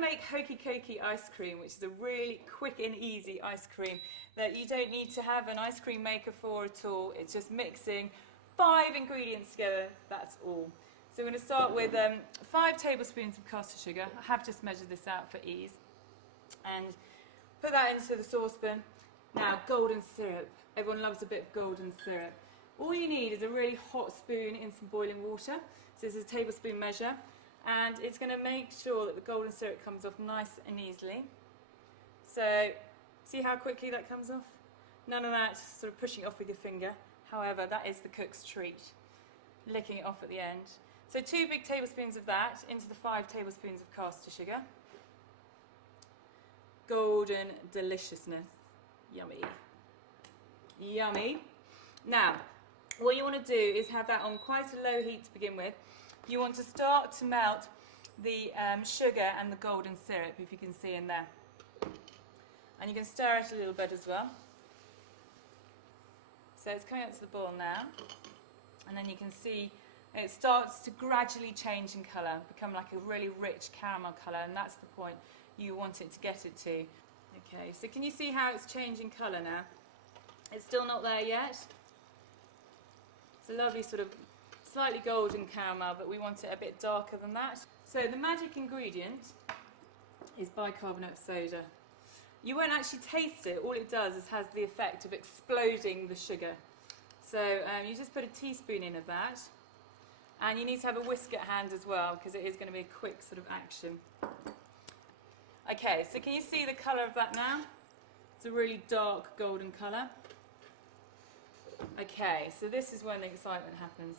to make hokey cokey ice cream, which is a really quick and easy ice cream that you don't need to have an ice cream maker for at all. It's just mixing 5 ingredients together, that's all. So we're going to start with 5 tablespoons of caster sugar. I have just measured this out for ease. And put that into the saucepan. Now, golden syrup. Everyone loves a bit of golden syrup. All you need is a really hot spoon in some boiling water. So this is a tablespoon measure. And it's going to make sure that the golden syrup comes off nice and easily. So, see how quickly that comes off? None of that sort of pushing it off with your finger. However, that is the cook's treat. Licking it off at the end. So 2 big tablespoons of that into the 5 tablespoons of caster sugar. Golden deliciousness. Yummy. Yummy. Now, what you want to do is have that on quite a low heat to begin with. You want to start to melt the sugar and the golden syrup, if you can see in there. And you can stir it a little bit as well. So it's coming up to the boil now. And then you can see it starts to gradually change in colour, become like a really rich caramel colour, and that's the point you want it to get it to. Okay, so can you see how it's changing colour now? It's still not there yet. It's a lovely sort of slightly golden caramel, but we want it a bit darker than that. So the magic ingredient is bicarbonate of soda. You won't actually taste it. All it does is has the effect of exploding the sugar. So you just put a teaspoon in of that, and you need to have a whisk at hand as well, because it is going to be a quick sort of action. Okay, so can you see the colour of that now? It's a really dark golden colour. Okay, so this is when the excitement happens.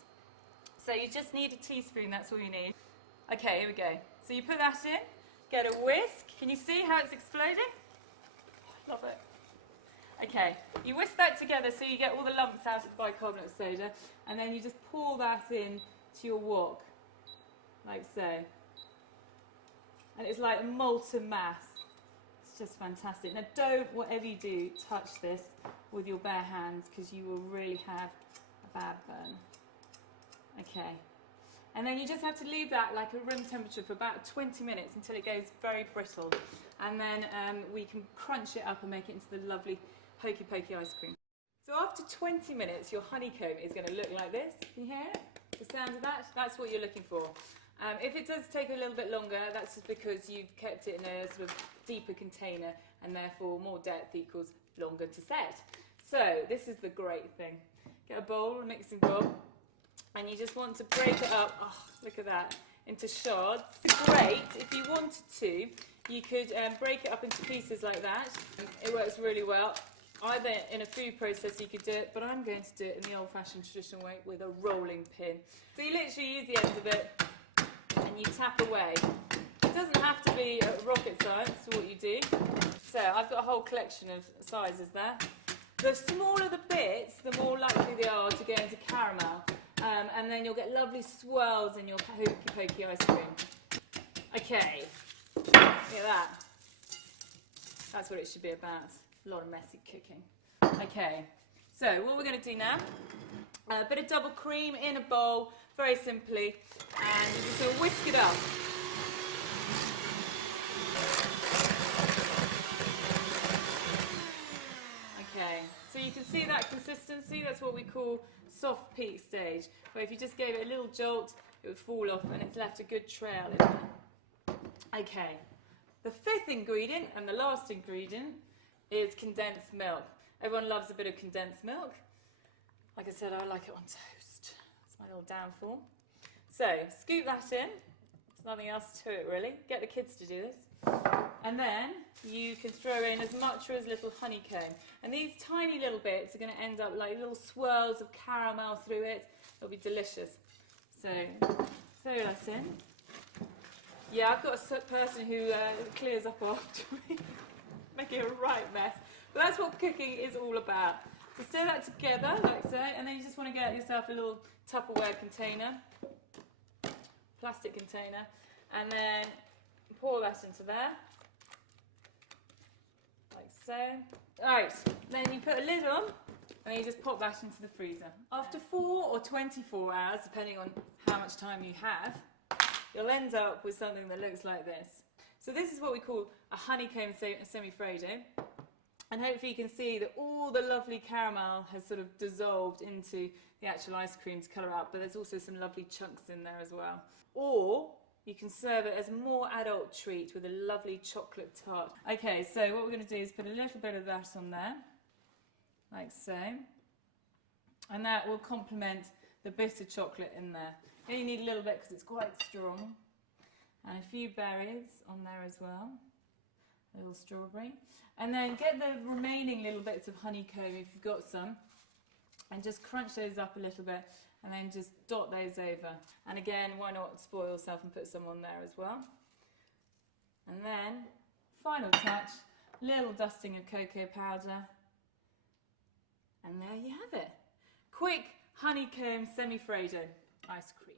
So you just need a teaspoon, that's all you need. Okay, here we go. So you put that in, get a whisk. Can you see how it's exploding? Love it. Okay, you whisk that together so you get all the lumps out of the bicarbonate of soda, and then you just pour that in to your wok, like so. And it's like a molten mass. It's just fantastic. Now don't, whatever you do, touch this with your bare hands, because you will really have a bad burn. Okay. And then you just have to leave that like at room temperature for about 20 minutes until it goes very brittle. And then we can crunch it up and make it into the lovely hokey pokey ice cream. So after 20 minutes, your honeycomb is going to look like this. Can you hear it? The sound of that? That's what you're looking for. If it does take a little bit longer, that's just because you've kept it in a sort of deeper container, and therefore more depth equals longer to set. So this is the great thing. Get a bowl, a mixing bowl, and you just want to break it up, oh, look at that, into shards. Great, if you wanted to, you could break it up into pieces like that. It works really well. Either in a food processor you could do it, but I'm going to do it in the old-fashioned traditional way with a rolling pin. So you literally use the end of it and you tap away. It doesn't have to be rocket science for what you do. So I've got a whole collection of sizes there. The smaller the bits, the more likely they are to go into caramel. And then you'll get lovely swirls in your hokey pokey ice cream. Okay, look at that. That's what it should be about. A lot of messy cooking. Okay, so what we're going to do now, a bit of double cream in a bowl, very simply, and you're just going to whisk it up. Okay, so you can see that consistency. That's what we call soft peak stage, where if you just gave it a little jolt, it would fall off and it's left a good trail in there. Okay, the 5th ingredient and the last ingredient is condensed milk. Everyone loves a bit of condensed milk. Like I said, I like it on toast. That's my little downfall. So, scoop that in. There's nothing else to it really. Get the kids to do this. And then you can throw in as much or as little honeycomb. And these tiny little bits are going to end up like little swirls of caramel through it. It'll be delicious. So, throw that in. Yeah, I've got a person who clears up after me. Making a right mess. But that's what cooking is all about. So stir that together, like so, and then you just want to get yourself a little Tupperware container, plastic container, and then pour that into there, like so. Right, then you put a lid on, and then you just pop that into the freezer. After 4 or 24 hours, depending on how much time you have, you'll end up with something that looks like this. So this is what we call a honeycomb semi-frodo. And hopefully you can see that all the lovely caramel has sort of dissolved into the actual ice cream to colour up, but there's also some lovely chunks in there as well. Or you can serve it as a more adult treat with a lovely chocolate tart. Okay, so what we're going to do is put a little bit of that on there, like so. And that will complement the bitter chocolate in there. You only need a little bit because it's quite strong. And a few berries on there as well. A little strawberry. And then get the remaining little bits of honeycomb if you've got some. And just crunch those up a little bit. And then just dot those over. And again, why not spoil yourself and put some on there as well. And then, final touch, little dusting of cocoa powder. And there you have it. Quick honeycomb semi-frodo ice cream.